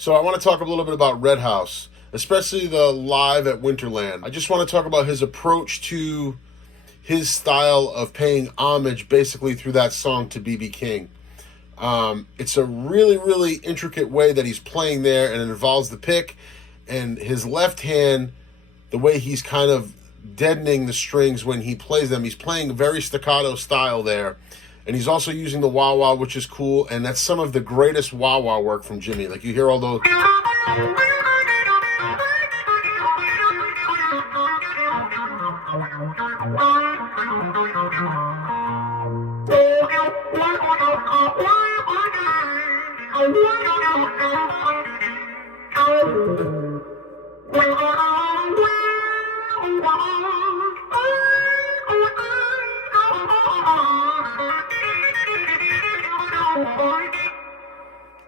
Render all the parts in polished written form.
So I want to talk a little bit about Red House, especially the live at Winterland. I just want to talk about his approach to his style of paying homage basically through that song to B.B. King. It's a really, really intricate way that he's playing there, and it involves the pick and his left hand, the way he's kind of deadening the strings when he plays them. He's playing very staccato style there. And he's also using the wawa, which is cool. And that's some of the greatest wawa work from Jimi. Like you hear all those.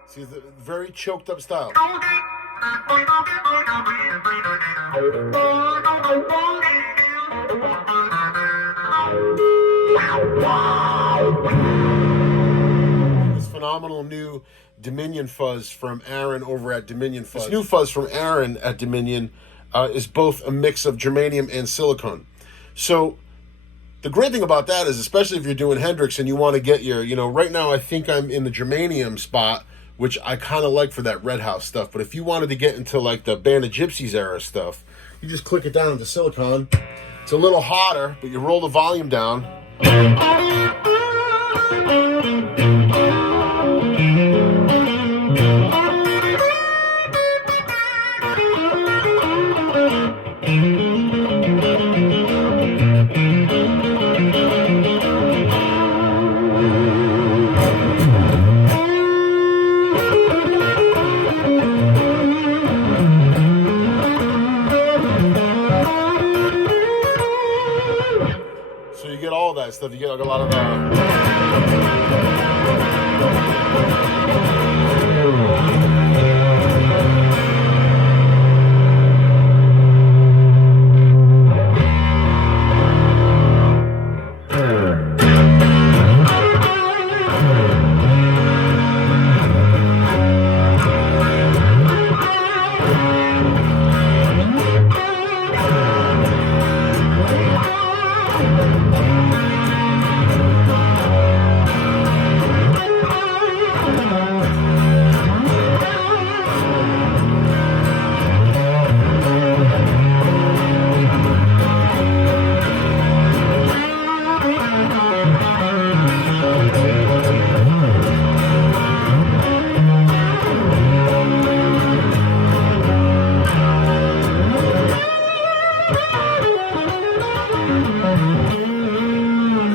See, the very choked up style. This phenomenal new Dominion fuzz from Aaron over at Dominion Fuzz. This new fuzz from Aaron at Dominion is both a mix of germanium and silicone. So the great thing about that is, especially if you're doing Hendrix and you want to get your, right now I think I'm in the germanium spot, which I kind of like for that Red House stuff. But if you wanted to get into like the Band of Gypsies era stuff, you just click it down into silicone. It's a little hotter, but you roll the volume down. All that stuff, you get like a lot of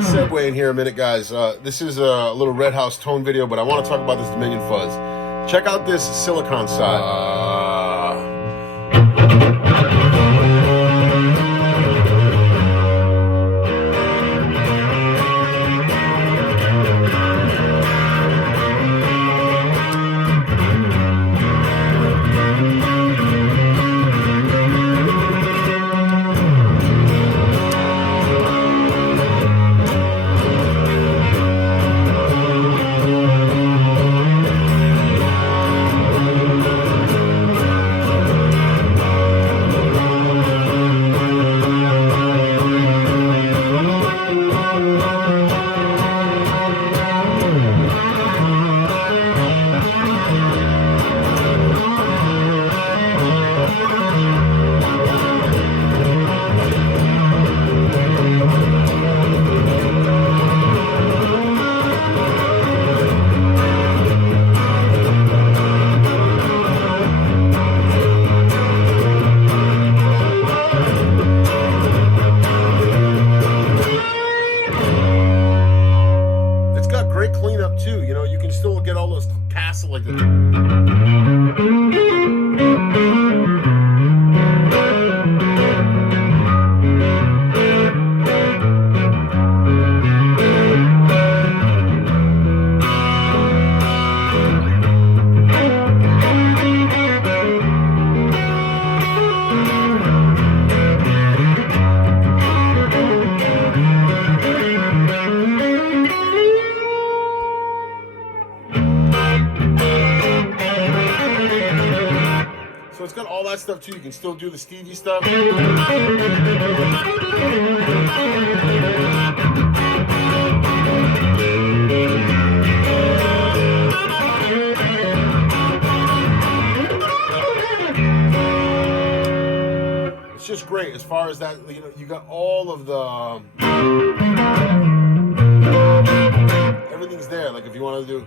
segue in here a minute, guys. This is a little Red House tone video, but I want to talk about this Dominion fuzz. Check out this silicone side. So it's got all that stuff too. You can still do the Stevie stuff. It's just great as far as that, you know, you got all of the everything's there. Like if you want to do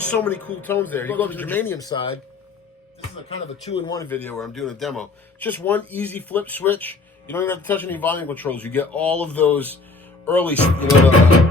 so many cool tones there. You go to the Germanium side. This is a kind of a 2-in-1 video where I'm doing a demo. Just one easy flip switch. You don't even have to touch any volume controls. You get all of those early, you know,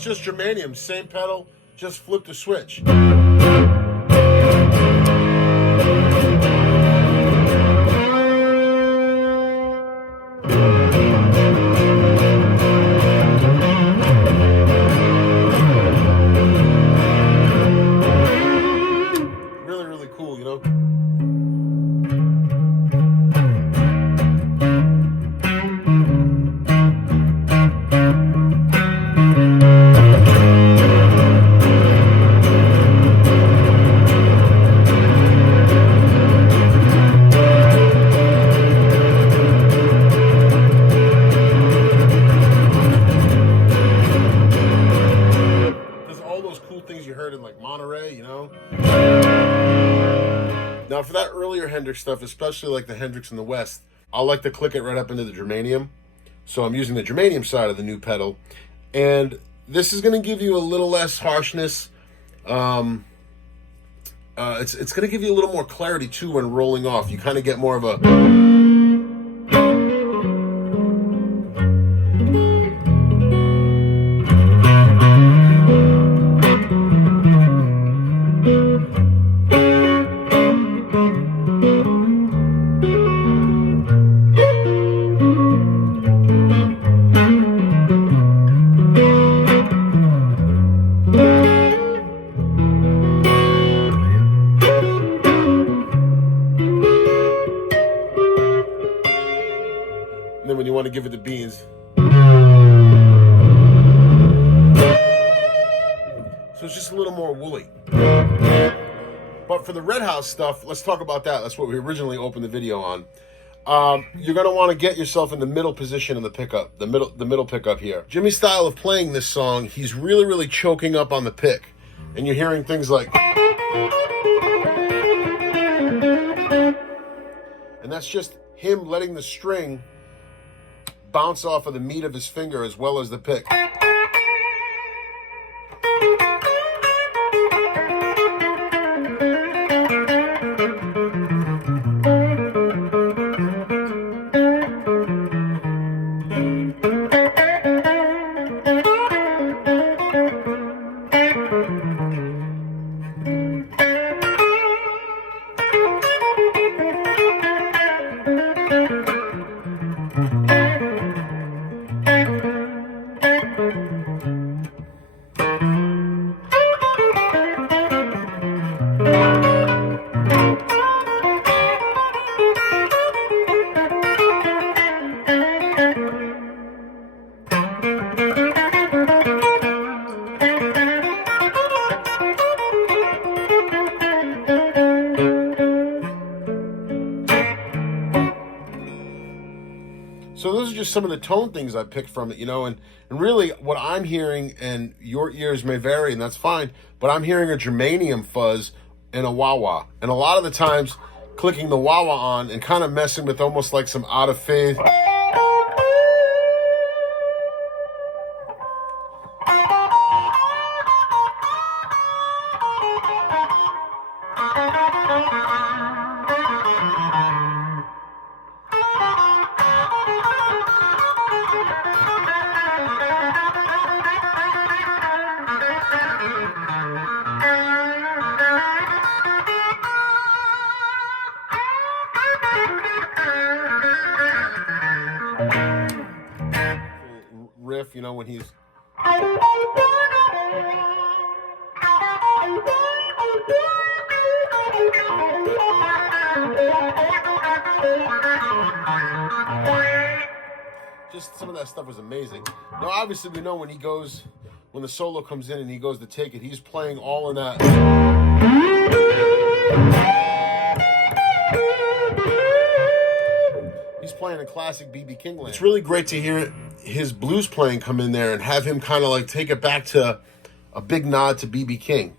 just Germanium, same pedal, just flip the switch. Really, really cool, you know? Now for that earlier Hendrix stuff, especially like the Hendrix in the West, I like to click it right up into the Germanium. So I'm using the Germanium side of the new pedal. And this is going to give you a little less harshness. It's going to give you a little more clarity too when rolling off. You kind of get more of a... And then when you want to give it the beans. So it's just a little more woolly. But for the Red House stuff, let's talk about that. That's what we originally opened the video on. You're going to want to get yourself in the middle position in the pickup, the middle pickup here. Jimmy's style of playing this song, he's really, really choking up on the pick. And you're hearing things like... And that's just him letting the string bounce off of the meat of his finger as well as the pick. So those are just some of the tone things I picked from it, you know, and really what I'm hearing, and your ears may vary, and that's fine, but I'm hearing a Germanium fuzz and a wawa. And a lot of the times, clicking the wawa on and kind of messing with almost like some out of phase. Riff, you know, when he's just, some of that stuff was amazing. Now obviously we know when he goes, when the solo comes in and he goes to take it, he's playing all in that. He's playing a classic B.B. King land. It's really great to hear his blues playing come in there and have him kind of like take it back to a big nod to B.B. King.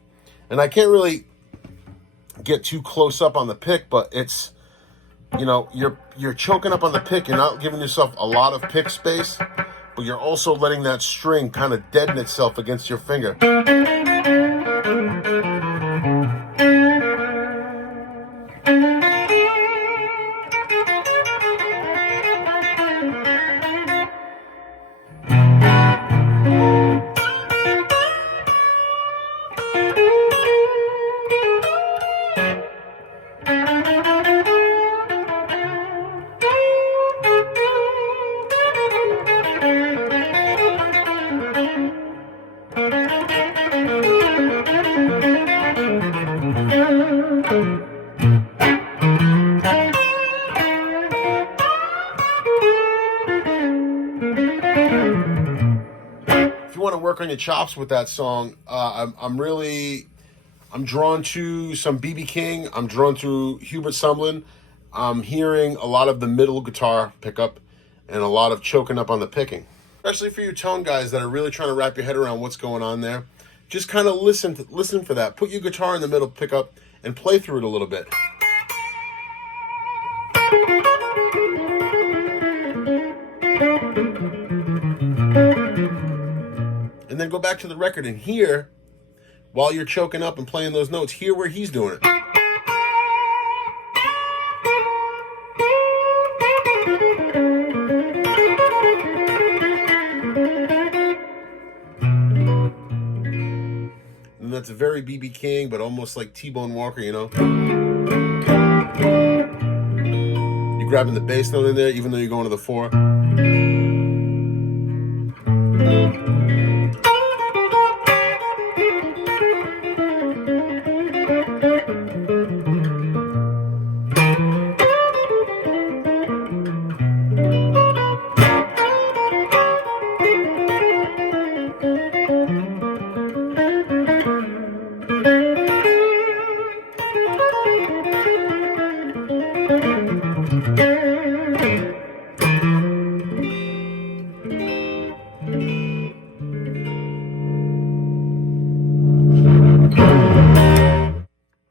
And I can't really get too close up on the pick, but it's, you know, you're choking up on the pick. You're not giving yourself a lot of pick space, but you're also letting that string kind of deaden itself against your finger. If you want to work on your chops with that song, I'm drawn to some B.B. King. I'm drawn to Hubert Sumlin. I'm hearing a lot of the middle guitar pickup and a lot of choking up on the picking. Especially for you tone guys that are really trying to wrap your head around what's going on there. Just kind of listen for that. Put your guitar in the middle pickup and play through it a little bit. And then go back to the record and hear, while you're choking up and playing those notes, hear where he's doing it. And that's a very B.B. King, but almost like T-Bone Walker, you know? You're grabbing the bass note in there, even though you're going to the 4.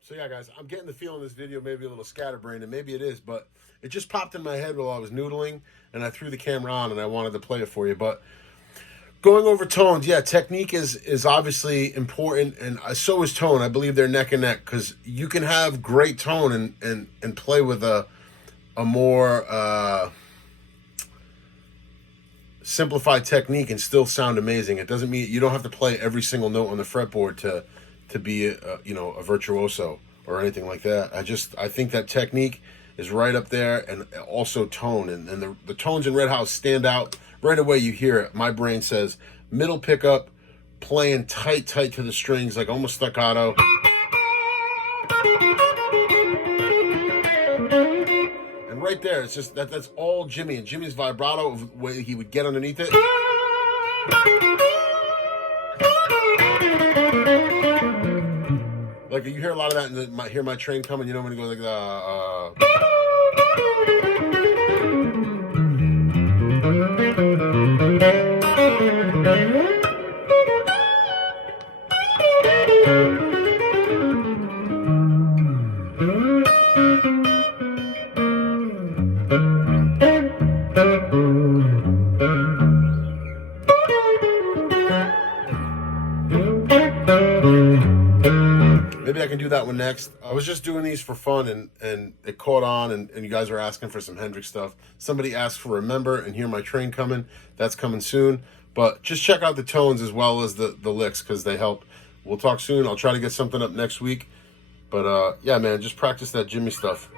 So yeah, guys, I'm getting the feeling this video may be a little scatterbrained, and maybe it is, but it just popped in my head while I was noodling, and I threw the camera on, and I wanted to play it for you. But going over tones, yeah, technique is obviously important, and so is tone. I believe they're neck and neck, because you can have great tone and play with a more simplified technique and still sound amazing. It doesn't mean you don't have to play every single note on the fretboard to be a virtuoso or anything like that. I think that technique is right up there, and also tone, and the tones in Red House stand out right away. You hear it. My brain says middle pickup, playing tight to the strings, like almost staccato. And right there, it's just that's all Jimmy, and Jimmy's vibrato of the way he would get underneath it. Like you hear a lot of that, and hear my train coming. You know when it goes like the. Maybe I can do that one next. I was just doing these for fun, and it caught on, and you guys were asking for some Hendrix stuff. Somebody asked for Remember and Hear My Train Coming. That's coming soon. But just check out the tones as well as the licks, because they help. We'll talk soon. I'll try to get something up next week. But yeah, man, just practice that Jimmy stuff.